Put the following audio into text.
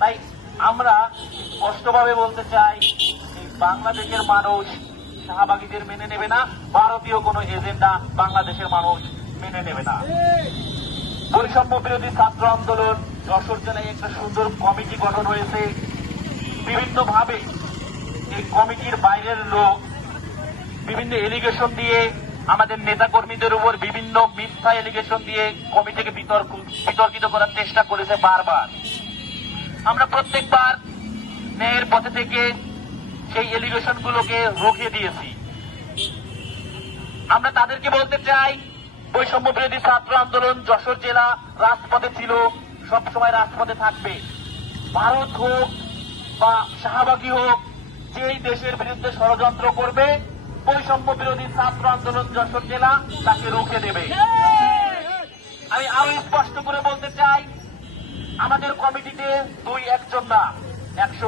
তাই আমরা স্পষ্টভাবে বলতে চাই বাংলাদেশের মানুষ শাহবাগীদের মেনে নেবে না, ভারতীয় কোনো এজেন্ডা বাংলাদেশের মানুষ মেনে নেবে না। বৈষম্য বিরোধী ছাত্র আন্দোলন যশোর জেলায় একটা সুন্দর কমিটি গঠন হয়েছে। বিভিন্ন ভাবে এই কমিটির বাইরের লোক বিভিন্ন এলিগেশন দিয়ে, আমাদের নেতাকর্মীদের উপর বিভিন্ন মিথ্যা এলিগেশন দিয়ে কমিটিকে বিতর্ক বিতর্কিত করার চেষ্টা করেছে বারবার। আমরা প্রত্যেকবার ন্যায়ের পথে থেকে সেই এলিগেশন গুলোকে রুখিয়ে দিয়েছি। আমরা তাদেরকে বলতে চাই, বৈষম্য বিরোধী ছাত্র আন্দোলন যশোর জেলা রাজপথে ছিল সবসময় রাজপথে থাকবে। ভারত হোক বা শাহবাগী হোক, যেই দেশের বিরুদ্ধে ষড়যন্ত্র করবে, বৈষম্য বিরোধী ছাত্র আন্দোলন যশোর জেলা তাকে রুখে দেবে। আমি আরও স্পষ্ট করে বলতে চাই আমাদের কমিটিতে দুই একজন না একশো